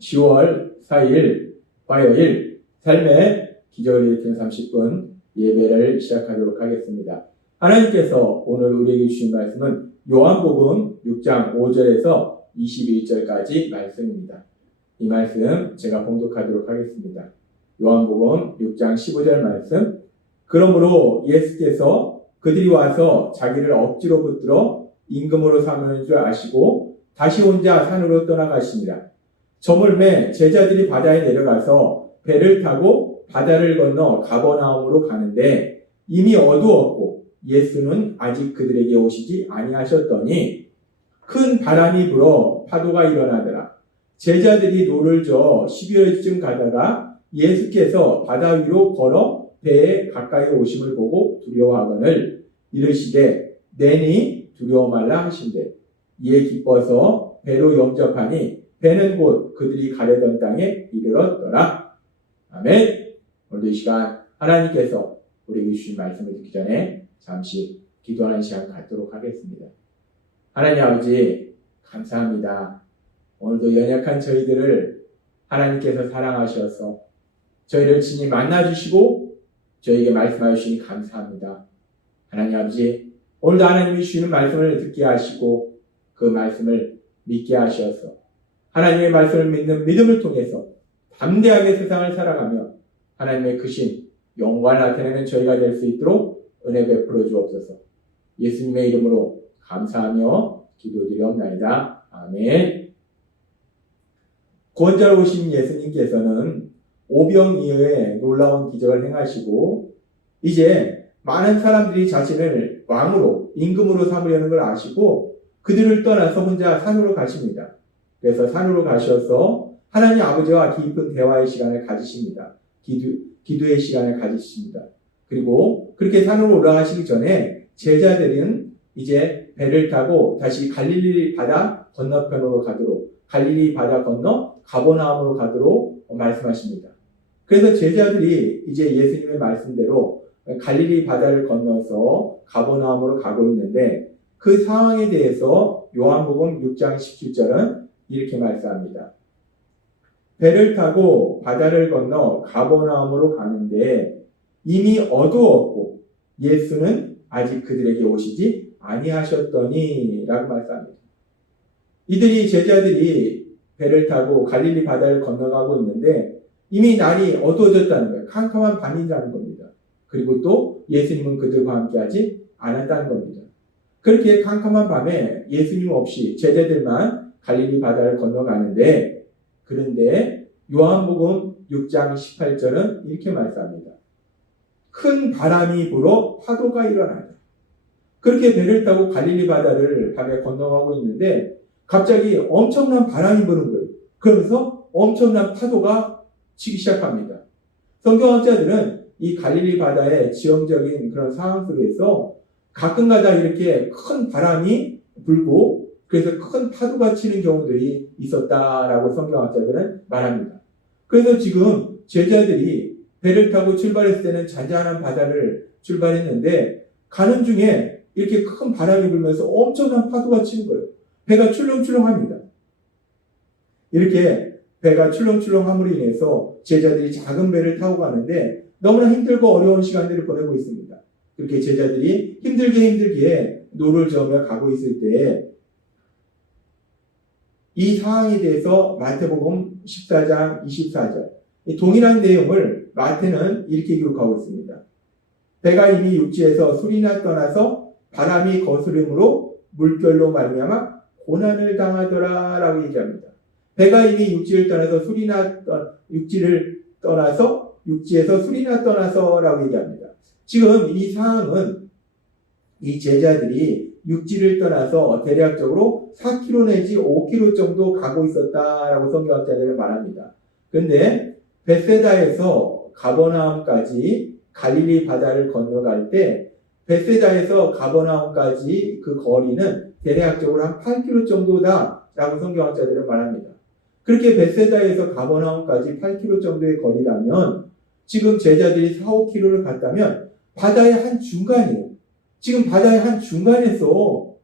10월 4일 화요일 삶의 기적을 일으키는 30분 예배를 시작하도록 하겠습니다. 하나님께서 오늘 우리에게 주신 말씀은 요한복음 6장 5절에서 21절까지 말씀입니다. 이 말씀 제가 봉독하도록 하겠습니다. 요한복음 6장 15절 말씀. 그러므로 예수께서 그들이 와서 자기를 억지로 붙들어 임금으로 삼는 줄 아시고 다시 혼자 산으로 떠나가시니라. 저물매 제자들이 바다에 내려가서 배를 타고 바다를 건너 가버나움으로 가는데 이미 어두웠고 예수는 아직 그들에게 오시지 아니하셨더니 큰 바람이 불어 파도가 일어나더라. 제자들이 노를 저어 12월쯤 가다가 예수께서 바다 위로 걸어 배에 가까이 오심을 보고 두려워하거늘 이르시되 내니 두려워 말라 하신대 이에 기뻐서 배로 영접하니 배는 곧 그들이 가려던 땅에 이르렀더라. 아멘. 오늘 이 시간 하나님께서 우리에게 주신 말씀을 듣기 전에 잠시 기도하는 시간 갖도록 하겠습니다. 하나님 아버지 감사합니다. 오늘도 연약한 저희들을 하나님께서 사랑하셔서 저희를 친히 만나주시고 저희에게 말씀하여 주시니 감사합니다. 하나님 아버지 오늘도 하나님이 주시는 말씀을 듣게 하시고 그 말씀을 믿게 하셔서 하나님의 말씀을 믿는 믿음을 통해서 담대하게 세상을 살아가며 하나님의 크신 영광을 나타내는 저희가 될 수 있도록 은혜 베풀어 주옵소서. 예수님의 이름으로 감사하며 기도드리옵나이다. 아멘. 구원자로 오신 예수님께서는 오병이어의 놀라운 기적을 행하시고 이제 많은 사람들이 자신을 왕으로 임금으로 삼으려는 걸 아시고 그들을 떠나서 혼자 산으로 가십니다. 그래서 산으로 가셔서 하나님 아버지와 깊은 대화의 시간을 가지십니다. 기도의 시간을 가지십니다. 그리고 그렇게 산으로 올라가시기 전에 제자들은 이제 배를 타고 다시 갈릴리 바다 건너편으로 가도록 갈릴리 바다 건너 가버나움으로 가도록 말씀하십니다. 그래서 제자들이 이제 예수님의 말씀대로 갈릴리 바다를 건너서 가버나움으로 가고 있는데 그 상황에 대해서 요한복음 6장 17절은 이렇게 말씀합니다. 배를 타고 바다를 건너 가버나움으로 가는데 이미 어두웠고 예수는 아직 그들에게 오시지 아니하셨더니 라고 말씀합니다. 이들이 제자들이 배를 타고 갈릴리 바다를 건너가고 있는데 이미 날이 어두워졌다는 거예요. 캄캄한 밤이라는 겁니다. 그리고 또 예수님은 그들과 함께하지 않았다는 겁니다. 그렇게 캄캄한 밤에 예수님 없이 제자들만 갈릴리 바다를 건너가는데 그런데 요한복음 6장 18절은 이렇게 말씀합니다. 큰 바람이 불어 파도가 일어나다. 그렇게 배를 타고 갈릴리 바다를 밤에 건너가고 있는데 갑자기 엄청난 바람이 부는 거예요. 그러면서 엄청난 파도가 치기 시작합니다. 성경학자들은 이 갈릴리 바다의 지형적인 그런 상황 속에서 가끔가다 이렇게 큰 바람이 불고 그래서 큰 파도가 치는 경우들이 있었다라고 성경학자들은 말합니다. 그래서 지금 제자들이 배를 타고 출발했을 때는 잔잔한 바다를 출발했는데 가는 중에 이렇게 큰 바람이 불면서 엄청난 파도가 치는 거예요. 배가 출렁출렁합니다. 이렇게 배가 출렁출렁함으로 인해서 제자들이 작은 배를 타고 가는데 너무나 힘들고 어려운 시간들을 보내고 있습니다. 그렇게 제자들이 힘들게 노를 저으며 가고 있을 때 이 상황에 대해서 마태복음 14장 24절 동일한 내용을 마태는 이렇게 기록하고 있습니다. 배가 이미 육지에서 술이나 떠나서 바람이 거스름으로 물결로 말미암아 고난을 당하더라 라고 얘기합니다. 배가 이미 육지를 떠나서 육지에서 술이나 떠나서 라고 얘기합니다. 지금 이 상황은 이 제자들이 육지를 떠나서 대략적으로 4km 내지 5km 정도 가고 있었다라고 성경학자들은 말합니다. 그런데 벳세다에서 가버나움까지 갈릴리 바다를 건너갈 때 벳세다에서 가버나움까지 그 거리는 대략적으로 한 8km 정도다라고 성경학자들은 말합니다. 그렇게 벳세다에서 가버나움까지 8km 정도의 거리라면 지금 제자들이 4, 5km를 갔다면 바다의 한 중간이에요. 지금 바다의 한 중간에서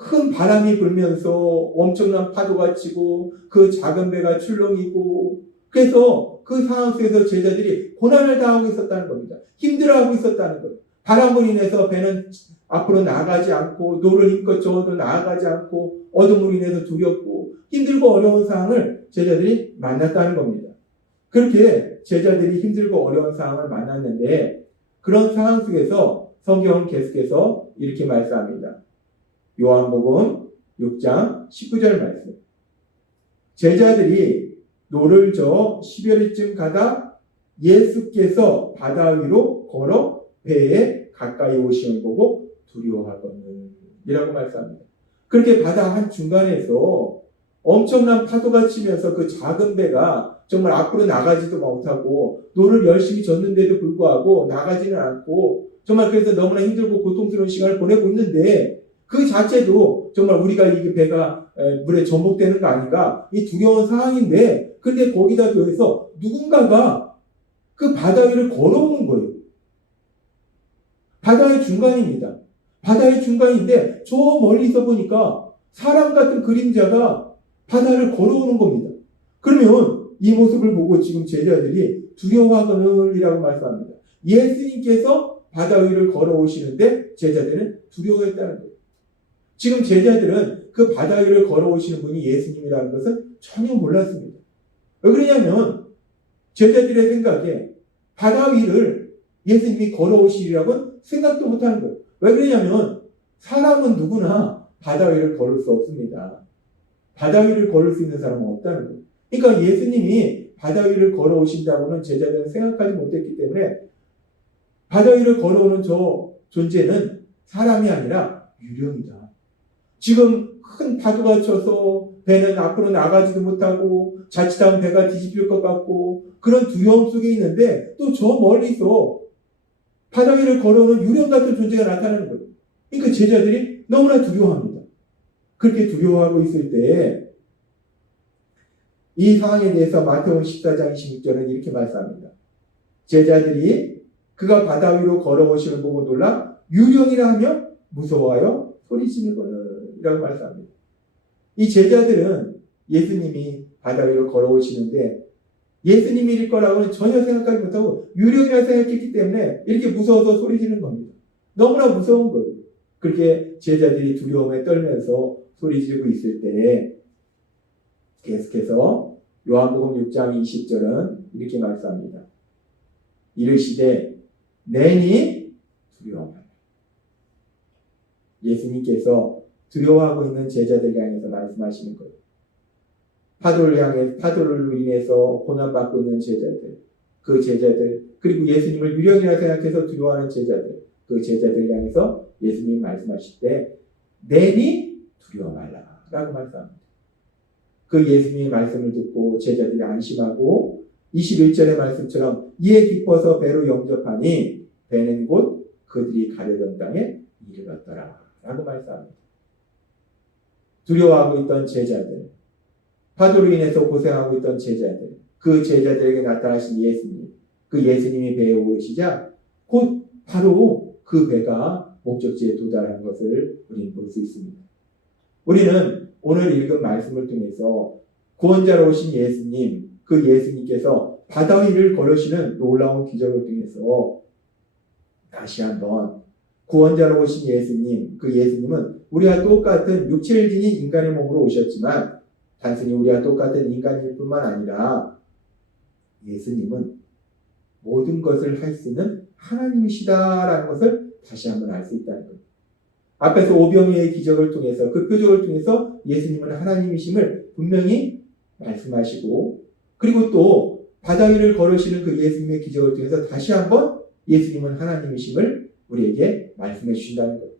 큰 바람이 불면서 엄청난 파도가 치고 그 작은 배가 출렁이고 그래서 그 상황 속에서 제자들이 고난을 당하고 있었다는 겁니다. 힘들어하고 있었다는 거예요. 바람으로 인해서 배는 앞으로 나아가지 않고 노를 힘껏 저어도 나아가지 않고 어둠으로 인해서 두렵고 힘들고 어려운 상황을 제자들이 만났다는 겁니다. 그렇게 제자들이 힘들고 어려운 상황을 만났는데 그런 상황 속에서 성경은 계속해서 이렇게 말씀합니다. 요한복음 6장 19절 말씀. 제자들이 노를 저어 10여리쯤 가다 예수께서 바다 위로 걸어 배에 가까이 오시는 보고 두려워하거늘 이라고 말씀합니다. 그렇게 바다 한 중간에서 엄청난 파도가 치면서 그 작은 배가 정말 앞으로 나가지도 못하고 노를 열심히 젓는데도 불구하고 나가지는 않고 정말 그래서 너무나 힘들고 고통스러운 시간을 보내고 있는데 그 자체도 정말 우리가 이 배가 물에 전복되는 거 아닌가 이 두려운 상황인데 근데 거기다 더해서 누군가가 그 바다 위를 걸어오는 거예요. 바다의 중간입니다. 바다의 중간인데 저 멀리서 보니까 사람 같은 그림자가 바다를 걸어오는 겁니다. 그러면 이 모습을 보고 지금 제자들이 두려워하거늘이라고 말씀합니다. 예수님께서 바다 위를 걸어오시는데 제자들은 두려워했다는 거예요. 지금 제자들은 그 바다 위를 걸어오시는 분이 예수님이라는 것을 전혀 몰랐습니다. 왜 그러냐면 제자들의 생각에 바다 위를 예수님이 걸어오시리라고는 생각도 못하는 거예요. 왜 그러냐면 사람은 누구나 바다 위를 걸을 수 없습니다. 바다 위를 걸을 수 있는 사람은 없다는 거예요. 그러니까 예수님이 바다 위를 걸어오신다고는 제자들은 생각하지 못했기 때문에 바다 위를 걸어오는 저 존재는 사람이 아니라 유령이다. 지금 큰 파도가 쳐서 배는 앞으로 나가지도 못하고 자칫하면 배가 뒤집힐 것 같고 그런 두려움 속에 있는데 또 저 멀리서 바다 위를 걸어오는 유령 같은 존재가 나타나는 거예요. 그러니까 제자들이 너무나 두려워합니다. 그렇게 두려워하고 있을 때 이 상황에 대해서 마태복음 14장 26절은 이렇게 말씀합니다. 제자들이 그가 바다 위로 걸어오심을 보고 놀라 유령이라 하며 무서워하여 소리지르거늘이라고 말씀합니다. 이 제자들은 예수님이 바다 위로 걸어오시는데 예수님일 거라고는 전혀 생각하지 못하고 유령이라 생각했기 때문에 이렇게 무서워서 소리 지르는 겁니다. 너무나 무서운 거예요. 그렇게 제자들이 두려움에 떨면서 소리 지르고 있을 때 계속해서 요한복음 6장 20절은 이렇게 말씀합니다. 이르시되 내니 두려워하라. 예수님께서 두려워하고 있는 제자들 향해서 말씀하시는 거예요. 파도를 인해서 고난받고 있는 제자들, 그 제자들, 그리고 예수님을 유령이라 생각해서 두려워하는 제자들, 그 제자들 향해서 예수님이 말씀하실 때, 내니 두려워 말라. 라고 말씀합니다. 그 예수님의 말씀을 듣고 제자들이 안심하고, 21절의 말씀처럼 이에 기뻐서 배로 영접하니, 배는 곧 그들이 가려던 땅에 이르렀더라. 라고 말씀합니다. 두려워하고 있던 제자들, 파도로 인해서 고생하고 있던 제자들, 그 제자들에게 나타나신 예수님, 그 예수님이 배에 오르시자 곧 바로 그 배가 목적지에 도달한 것을 우리는 볼 수 있습니다. 우리는 오늘 읽은 말씀을 통해서 구원자로 오신 예수님, 그 예수님께서 바다 위를 걸으시는 놀라운 기적을 통해서 다시 한번 구원자로 오신 예수님, 그 예수님은 우리와 똑같은 육체를 지닌 인간의 몸으로 오셨지만 단순히 우리와 똑같은 인간일 뿐만 아니라 예수님은 모든 것을 할 수 있는 하나님이시다라는 것을 다시 한번 알 수 있다는 거예요. 앞에서 오병이어의 기적을 통해서 그 표적을 통해서 예수님은 하나님이심을 분명히 말씀하시고 그리고 또 바다 위를 걸으시는 그 예수님의 기적을 통해서 다시 한번 예수님은 하나님이심을 우리에게 말씀해 주신다는 거예요.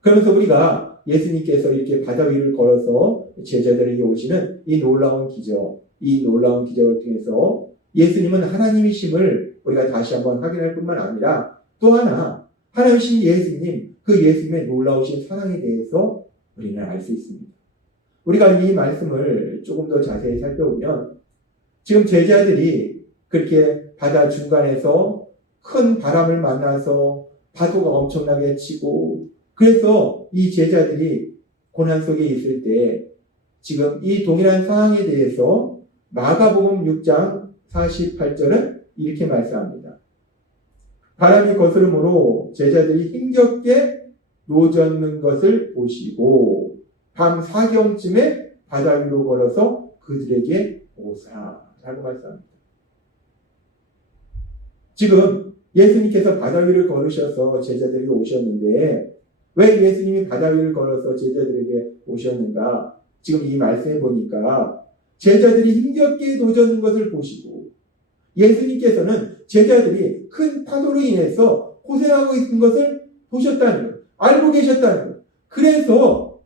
그러면서 우리가 예수님께서 이렇게 바다 위를 걸어서 제자들에게 오시는 이 놀라운 기적, 이 놀라운 기적을 통해서 예수님은 하나님이심을 우리가 다시 한번 확인할 뿐만 아니라 또 하나 하나님이신 예수님, 그 예수님의 놀라우신 사랑에 대해서 우리는 알 수 있습니다. 우리가 이 말씀을 조금 더 자세히 살펴보면 지금 제자들이 그렇게 바다 중간에서 큰 바람을 만나서 파도가 엄청나게 치고 그래서 이 제자들이 고난 속에 있을 때 지금 이 동일한 상황에 대해서 마가복음 6장 48절은 이렇게 말씀합니다. 바람이 거스름으로 제자들이 힘겹게 노젓는 것을 보시고 밤 사경쯤에 바다 위로 걸어서 그들에게 오사라고 말씀합니다. 지금 예수님께서 바다 위를 걸으셔서 제자들에게 오셨는데 왜 예수님이 바다 위를 걸어서 제자들에게 오셨는가? 지금 이 말씀에 보니까 제자들이 힘겹게 노젓는 것을 보시고 예수님께서는 제자들이 큰 파도로 인해서 고생하고 있는 것을 보셨다는 거예요. 알고 계셨다는 거예요. 그래서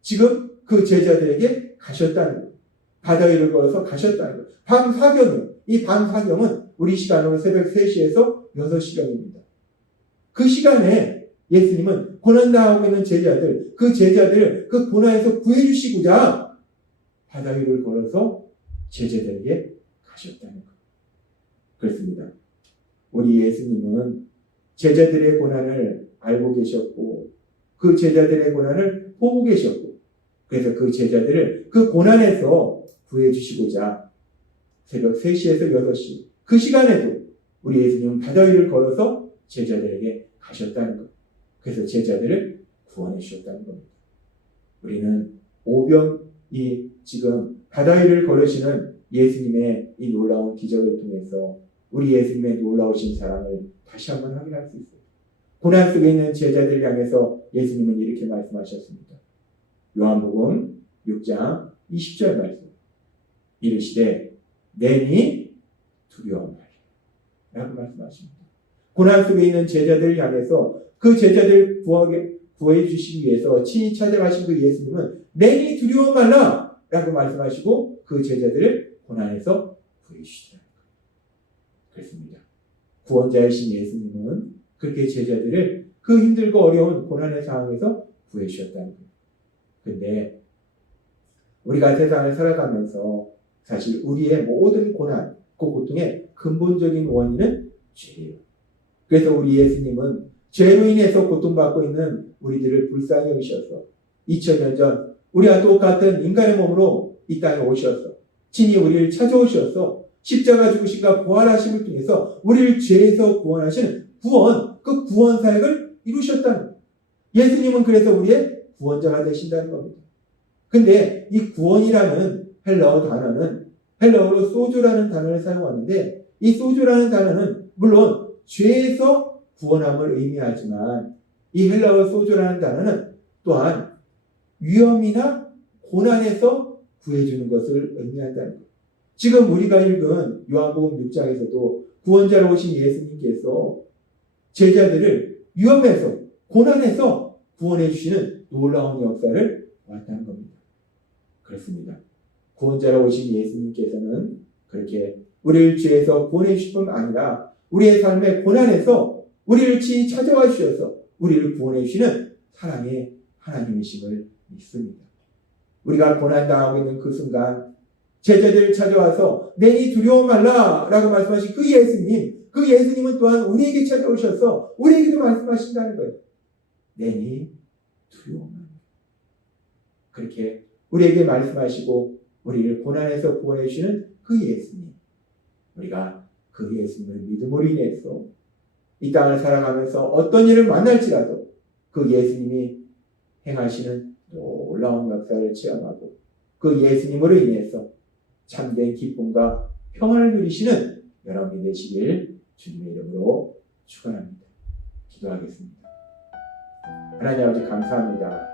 지금 그 제자들에게 가셨다는 거예요. 바다 위를 걸어서 가셨다는 거예요. 밤 사경은, 이 밤 사경은 우리 시간으로 새벽 3시에서 6시경입니다. 그 시간에 예수님은 고난당하고 있는 제자들, 그 제자들을 그 고난에서 구해주시고자 바다 위를 걸어서 제자들에게 가셨다는 거예요. 그렇습니다. 우리 예수님은 제자들의 고난을 알고 계셨고 그 제자들의 고난을 보고 계셨고 그래서 그 제자들을 그 고난에서 구해주시고자 새벽 3시에서 6시 그 시간에도 우리 예수님은 바다 위를 걸어서 제자들에게 가셨다는 것. 그래서 제자들을 구원해 주셨다는 겁니다. 우리는 오병이 지금 바다 위를 걸으시는 예수님의 이 놀라운 기적을 통해서 우리 예수님의 놀라우신 사랑을 다시 한번 확인할 수 있어요. 고난 속에 있는 제자들을 향해서 예수님은 이렇게 말씀하셨습니다. 요한복음 6장 20절 말씀. 이르시되 내니 두려워 말이라 라고 말씀하십니다. 고난 속에 있는 제자들을 향해서 그 제자들 구해 주시기 위해서 친히 찾아가신 그 예수님은 내니 두려워 말라 라고 말씀하시고 그 제자들을 고난에서 구해 주시더라. 그렇습니다. 구원자이신 예수님은 그렇게 제자들을 그 힘들고 어려운 고난의 상황에서 구해 주셨다는 거예요. 그런데 우리가 세상을 살아가면서 사실 우리의 모든 고난, 그 고통의 근본적인 원인은 죄예요. 그래서 우리 예수님은 죄로 인해서 고통받고 있는 우리들을 불쌍히 여기셔서 2000년 전 우리와 똑같은 인간의 몸으로 이 땅에 오셔서 친히 우리를 찾아오셔서 십자가 죽으심과 부활하심을 통해서 우리를 죄에서 구원하시는 구원, 그 구원 사역을 이루셨다는 거예요. 예수님은 그래서 우리의 구원자가 되신다는 겁니다. 근데 이 구원이라는 헬라어 단어는 헬라어로 소조라는 단어를 사용하는데 이 소조라는 단어는 물론 죄에서 구원함을 의미하지만 이 헬라어 소조라는 단어는 또한 위험이나 고난에서 구해주는 것을 의미한다는 거예요. 지금 우리가 읽은 요한복음 6장에서도 구원자로 오신 예수님께서 제자들을 위험에서 고난에서 구원해 주시는 놀라운 역사를 보았다는 겁니다. 그렇습니다. 구원자로 오신 예수님께서는 그렇게 우리를 죄에서 구원해 주실 뿐 아니라 우리의 삶의 고난에서 우리를 친히 찾아와 주셔서 우리를 구원해 주시는 사랑의 하나님이심을 믿습니다. 우리가 고난당하고 있는 그 순간 제자들을 찾아와서 내니 두려워 말라 라고 말씀하신 그 예수님은 또한 우리에게 찾아오셔서 우리에게도 말씀하신다는 거예요. 내니 두려워 말라. 그렇게 우리에게 말씀하시고 우리를 고난에서 구원해 주시는 그 예수님, 우리가 그 예수님을 믿음으로 인해서 이 땅을 살아가면서 어떤 일을 만날지라도 그 예수님이 행하시는 놀라운 역사를 체험하고 그 예수님으로 인해서 참된 기쁨과 평안을 누리시는 여러분이 되시길 주님의 이름으로 축원합니다. 기도하겠습니다. 하나님 아버지 감사합니다.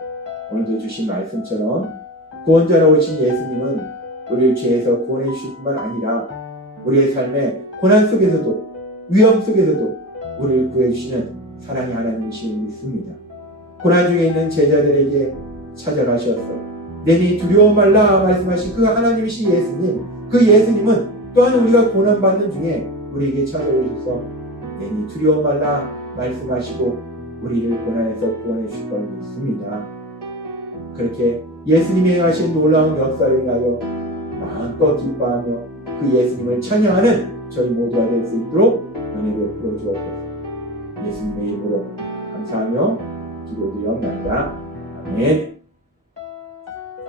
오늘도 주신 말씀처럼 구원자로 오신 예수님은 우리를 죄에서 구원해 주실 뿐만 아니라 우리의 삶의 고난 속에서도 위험 속에서도 우리를 구해주시는 사랑의 하나님이심을 믿습니다. 고난 중에 있는 제자들에게 찾아가셔서 내니 두려워 말라 말씀하신 그 하나님이신 예수님, 그 예수님은 또한 우리가 고난받는 중에 우리에게 찾아오셔서 내니 두려워 말라 말씀하시고 우리를 고난에서 구원해 주실 걸 믿습니다. 그렇게 예수님이 행하신 놀라운 역사를 인하여 마음껏 기뻐하며 그 예수님을 찬양하는 저희 모두가 될 수 있도록 은혜 베풀어 주옵소서. 예수님의 이름으로 감사하며 기도드리옵나이다. 아멘.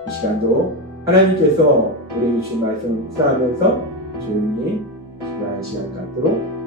이 시간도 하나님께서 우리에게 주신 말씀 묵상하면서 조용히 기도하는 시간 갖도록